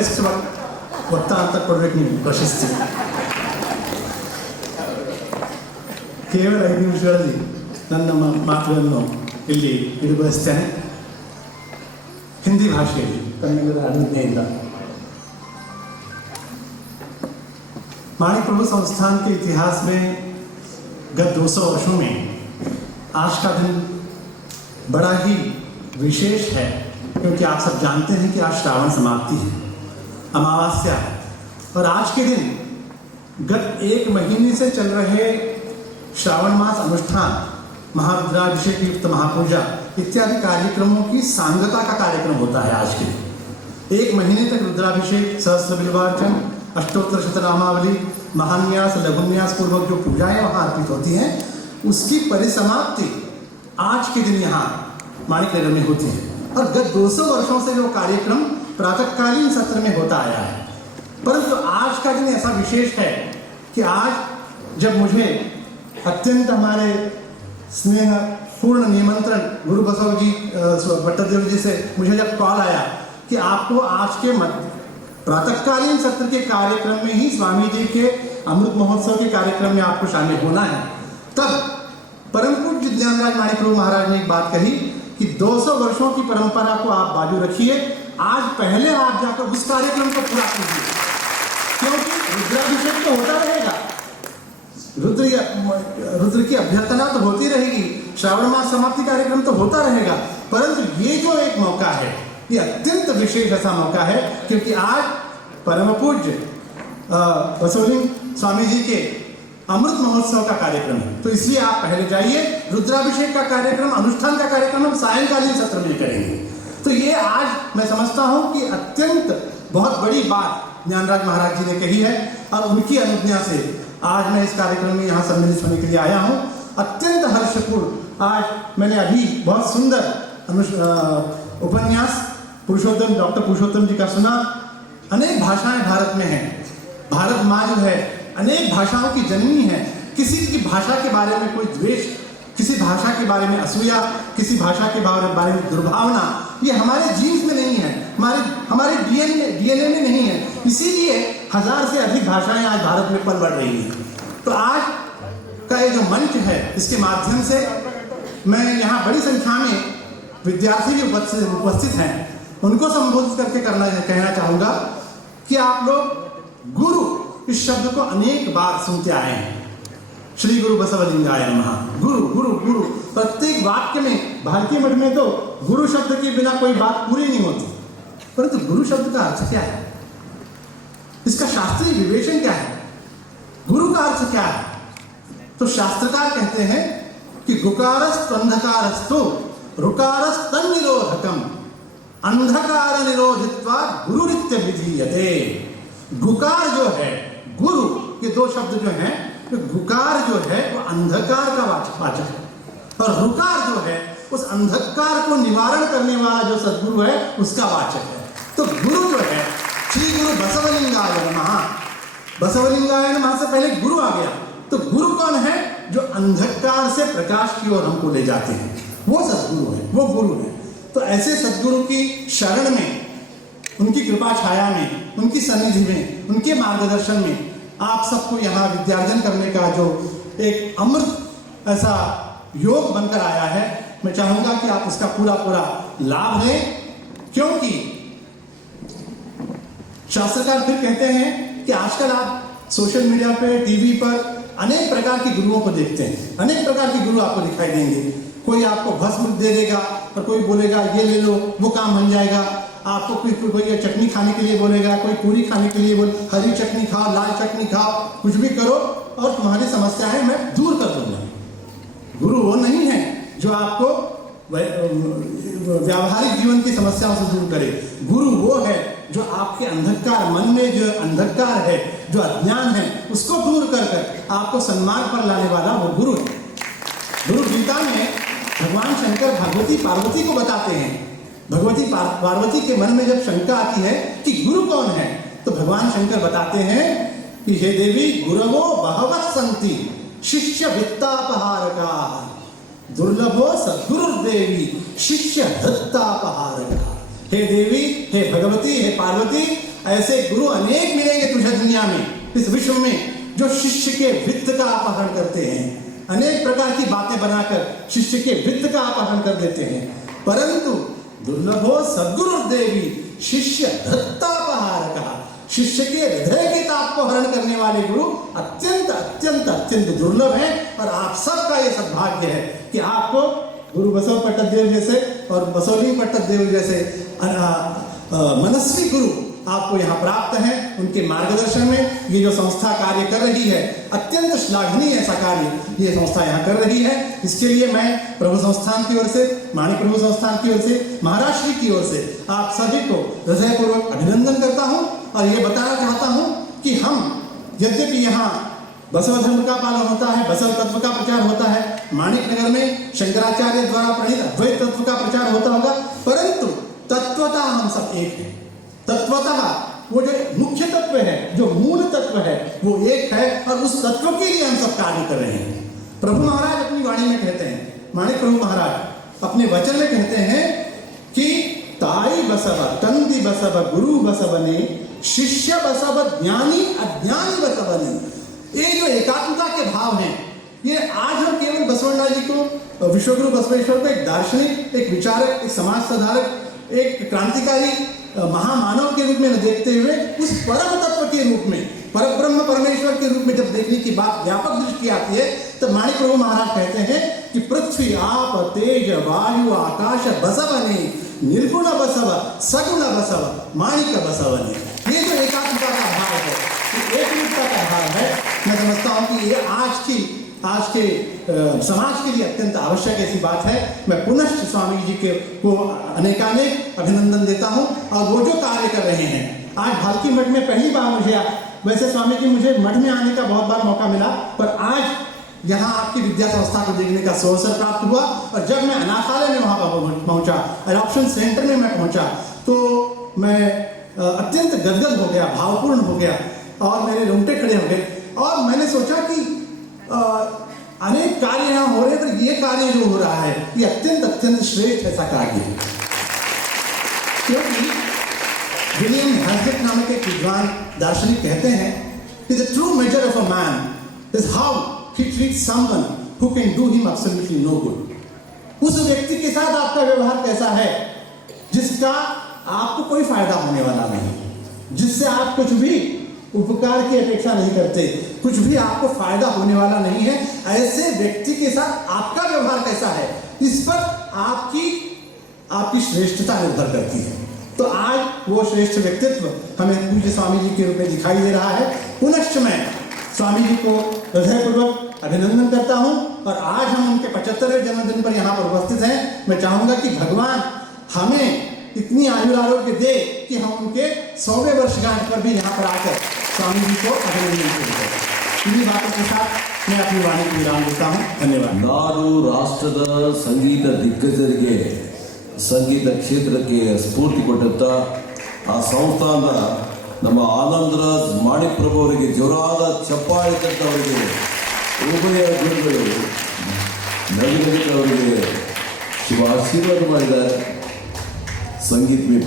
Best ಗೊತ್ತಾ ಅಂತ ಕೊಡ್ಬೇಕು ನೀವು ಪ್ರಶಸ್ತಿ. ಕೇವಲ 5 ನಿಮಿಷಗಳಲ್ಲಿ ನನ್ನ ಮಾತುಗಳನ್ನು ಇಲ್ಲಿ ಇಡಬಯಸ್ತೇನೆ. ಹಿಂದಿ ಭಾಷೆಯಲ್ಲಿ ಕನ್ನಡದ ಅನುಜ್ಞೆಯಿಂದ. माणिक प्रभु संस्थान के इतिहास में गत 200 वर्षों में आज का दिन बड़ा ही विशेष है, क्योंकि आप सब जानते हैं कि आज श्रावण समाप्ति है, अमावस्या है, और आज के दिन गत 1 महीने से चल रहे श्रावण मास अनुष्ठान, महारुद्राभिषेक युक्त महापूजा इत्यादि कार्यक्रमों की सांगता का कार्यक्रम होता है आज के दिन. 1 महीने तक रुद्राभिषेक, सहस्त्र बिल्वार्चन, अष्टोत्तर शतनामावली, महान्यास, लघुन्यास पूर्वक जो पूजाएं वहाँ अर्पित होती हैं, उसकी परिसमाप्ति आज के दिन यहाँ माणिक नगर में होती है. और गत 200 वर्षों से जो कार्यक्रम प्रातःकालीन सत्र में होता आया है, परंतु आज का दिन ऐसा विशेष है कि आज जब मुझे अत्यंत हमारे स्नेह पूर्ण निमंत्रण गुरु बसव जी भट्टदेव जी से मुझे जब कॉल आया कि आपको आज के प्रातःकालीन सत्र के कार्यक्रम में ही स्वामी जी के अमृत महोत्सव के कार्यक्रम में आपको शामिल होना है, तब परम पूज्य ज्ञानराज माणिक प्रभु महाराज ने एक बात कही कि 200 वर्षों की परंपरा को आप बाजू रखिए, आज पहले आप जाकर उस कार्यक्रम को पूरा कीजिए, क्योंकि रुद्राभिषेक तो होता रहेगा, रुद्र की अभ्यर्थना तो होती रहेगी, श्रावण मास समाप्ति कार्यक्रम तो होता रहेगा, परंतु ये जो एक मौका है, ये अत्यंत विशेष ऐसा मौका है, क्योंकि आज परम पूज्य बसवलिंग स्वामी जी के अमृत महोत्सव का कार्यक्रम है. तो इसलिए आप पहले जाइए. रुद्राभिषेक का कार्यक्रम, अनुष्ठान का कार्यक्रम हम सायंकालीन सत्र में करेंगे. तो ये आज मैं समझता हूँ कि अत्यंत बहुत बड़ी बात ज्ञानराज महाराज जी ने कही है, और उनकी अनुज्ञा से आज मैं इस कार्यक्रम में यहाँ सम्मिलित होने के लिए आया हूँ. अत्यंत हर्षपूर्ण आज मैंने अभी बहुत सुंदर उपन्यास पुरुषोत्तम, डॉक्टर पुरुषोत्तम जी का सुना. अनेक भाषाएं भारत में हैं. भारत माँ जो है अनेक भाषाओं की जननी है. किसी की भाषा के बारे में कोई द्वेष, किसी भाषा के बारे में असूया, किसी भाषा के बारे में दुर्भावना, ये हमारे जीन्स में नहीं है, हमारे डीएनए में नहीं है. इसीलिए 1000 से अधिक भाषाएं आज भारत में पल बढ़ रही हैं. तो आज का ये जो मंच है, इसके माध्यम से मैं यहाँ बड़ी संख्या में विद्यार्थी भी उपस्थित हैं, उनको संबोधित करके कहना चाहूंगा कि आप लोग गुरु इस शब्द को अनेक बार सुनते आए हैं. श्री गुरु बसवलिंगाय नमः. गुरु गुरु गुरु, प्रत्येक वाक्य में, भारतीय मठ में तो गुरु शब्द के बिना कोई बात पूरी नहीं होती. परंतु गुरु शब्द का अर्थ क्या है, इसका शास्त्रीय विवेचन क्या है, गुरु का अर्थ क्या है? तो शास्त्रकार कहते हैं कि गुकारस्तंधकारस्तु रुकारस्तन्निरोधकम अंधकार निरोधित्वा गुरुरित्य विधीयते. गुकार जो है, गुरु, ये 2 शब्द जो हैं, तो गुकार जो है वो अंधकार का वाचक है, और रुकार जो है उस अंधकार को निवारण करने वाला जो सद्गुरु है उसका वाचक है. तो गुरु जो है श्री गुरु बसवलिंगाय नमः. बसवलिंगाय नमः से पहले गुरु आ गया. तो गुरु कौन है? जो अंधकार से प्रकाश की ओर हमको ले जाते हैं, वो सद्गुरु है, वो गुरु है. तो ऐसे सद्गुरु की शरण में, उनकी कृपा छाया में, उनकी सन्निधि में, उनके मार्गदर्शन में आप सबको यहाँ विद्यार्जन करने का जो एक अमृत ऐसा योग बनकर आया है, मैं चाहूंगा कि आप उसका पूरा लाभ लें. क्योंकि शास्त्रकार फिर कहते हैं कि आजकल आप सोशल मीडिया पे, टीवी पर अनेक प्रकार के गुरुओं को देखते हैं. अनेक प्रकार के गुरु आपको दिखाई देंगे. कोई आपको भस्म दे देगा और कोई बोलेगा ये ले लो, वो काम बन जाएगा. आपको कोई चटनी खाने के लिए बोलेगा, कोई पूरी खाने के लिए हरी चटनी खाओ, लाल चटनी खाओ, कुछ भी करो और तुम्हारी समस्याएं मैं दूर कर दूंगा. गुरु वो नहीं है जो आपको व्यावहारिक जीवन की समस्याओं से दूर करे. गुरु वो है जो आपके अंधकार, मन में जो अंधकार है, जो अज्ञान है, उसको दूर कर आपको सन्मार्ग पर लाने वाला वो गुरु है. गुरु गीता में भगवान शंकर भगवती पार्वती को बताते हैं. भगवती पार्वती के मन में जब शंका आती है कि गुरु कौन है, तो भगवान शंकर बताते हैं कि हे देवी, गुरवो बहवः सन्ति शिष्य वित्तापहारका दुर्लभो सद्गुरुर्देवी शिष्य धत्तापहारका. हे देवी, हे भगवती, हे पार्वती, ऐसे गुरु अनेक मिलेंगे तुझे दुनिया में, इस विश्व में, जो शिष्य के वित्त का अपहरण करते हैं, अनेक प्रकार की बातें बनाकर शिष्य के वित्त का अपहरण कर देते हैं। परंतु दुर्लभो सद्गुरु देवी शिष्य धत्तापहार कहा, शिष्य के हृदय के ताप को हरण करने वाले गुरु अत्यंत अत्यंत अत्यंत दुर्लभ है। और आप सबका ये सद्भाग्य है कि आपको गुरु बसव पट्टदेव जैसे और बसवलिंग पट्टदेव जैसे मनस्वी गुरु आपको यहाँ प्राप्त है। उनके मार्गदर्शन में ये जो संस्था कार्य कर रही है, अत्यंत श्लाघनीय ऐसा कार्य ये संस्था यहाँ कर रही है। इसके लिए मैं प्रभु संस्थान की ओर से, माणिक प्रभु संस्थान की ओर से, महाराज श्री की ओर से आप सभी को हृदयपूर्वक अभिनंदन करता हूँ और ये बताना चाहता हूँ कि हम यद्यपि यहाँ बसव धर्म का पालन होता है, बसव तत्व का प्रचार होता है, माणिक नगर में शंकराचार्य द्वारा प्रणीत अद्वैत तत्व का प्रचार होता होगा, परंतु तत्वतः हम सब एक हैं। तत्वतः वो जो मुख्य तत्व है, जो मूल तत्व है, वो एक है और उस तत्व के लिए हम सब कार्य कर रहे हैं। प्रभु महाराज अपनी वाणी में कहते हैं, माणिक प्रभु महाराज अपने वचन में कहते हैं कि ताई बसव तंदि बसव गुरु बसवने शिष्य बसव ज्ञानी अज्ञानी बसवने। ये जो एकात्मता के भाव हैं, ये आज हम केवल बसवण्णा जी को, विश्वगुरु बसवेश्वर को एक दार्शनिक, एक विचारक, एक समाज सुधारक, एक क्रांतिकारी महामानव के रूप में न देखते हुए उस परम तत्व के रूप में, परब्रह्म परमेश्वर के रूप में जब देखने की बात व्यापक दृष्टि आती है, तो माणिक प्रभु महाराज कहते हैं कि पृथ्वी आप तेज वायु आकाश बसवने निर्गुण बसव सगुण बसव माणिक बसवने। ये जो एकात्मता का भाव है, एक रूपता का भाव है, मैं समझता हूँ कि ये आज के समाज के लिए अत्यंत आवश्यक ऐसी बात है। मैं पुनः स्वामी जी को अनेकानेक अभिनंदन देता हूँ और वो जो कार्य कर रहे हैं। आज भालकी मठ में पहली बार वैसे स्वामी जी मुझे मठ में आने का बहुत बार मौका मिला, पर आज यहाँ आपकी विद्या संस्था को देखने का अवसर प्राप्त हुआ और जब मैं अनाथालय में वहाँ पर पहुँचा, एडॉप्शन सेंटर में मैं पहुँचा, तो मैं अत्यंत गदगद हो गया, भावपूर्ण हो गया और मेरे रोंगटे खड़े हो गए और मैंने सोचा कि अनेक कार्य यहाँ हो रहे हैं, पर ये कार्य जो हो रहा है ये अत्यंत अत्यंत श्रेष्ठ ऐसा कार्य है। क्योंकि विलियम हैज़लिट नामक एक विद्वान दार्शनिक कहते हैं कि the true measure of a man is how he treats someone who can do him absolutely no good. उस व्यक्ति के साथ आपका व्यवहार कैसा है जिसका आपको कोई फायदा होने वाला नहीं, जिससे आप कुछ भी उपकार की अपेक्षा नहीं करते, कुछ भी आपको फायदा होने वाला नहीं है, ऐसे व्यक्ति के साथ आपका व्यवहार कैसा है, इस पर आपकी श्रेष्ठता निर्भर करती है। तो आज वो श्रेष्ठ व्यक्तित्व हमें पूज्य स्वामी जी के रूप में दिखाई दे रहा है। पुनश्च मैं स्वामी जी को हृदयपूर्वक अभिनंदन करता हूँ और आज हम उनके 75वें जन्मदिन पर यहाँ पर उपस्थित हैं। मैं चाहूँगा कि भगवान हमें इतनी आयु आरोग्य दे कि हम उनके 100वें वर्षगांठ पर भी यहाँ पर आकर स्वामी जी को अभिनंदन करें। इन्हीं बातों के साथ मैं अपनी वाणी को विराम देता हूँ। धन्यवाद। नाಡು ರಾಷ್ಟ್ರದ ಸಂಗೀತ ದಿಗ್ಗಜರಿಗೆ ಸಂಗೀತ ಕ್ಷೇತ್ರಕ್ಕೆ ಸ್ಫೂರ್ತಿ ಕೊಟ್ಟಂತ ಆ ಸಂಸ್ಥಾನದ ನಮ್ಮ ಆನಂದರಾಜ್ ಮಾಣಿಕ್ ಪ್ರಭು ಅವರಿಗೆ ಜೋರಾದ ಚಪ್ಪಾಳೆ ತಟ್ಟವರಿಗೆ ಉಭಯ ಗುರುಗಳು ನವೀನಗೌಡರಿಗೆ ಶುಭ ಆಶೀರ್ವಾದ ಮಾಡಿದ್ದಾರೆ। संगीत में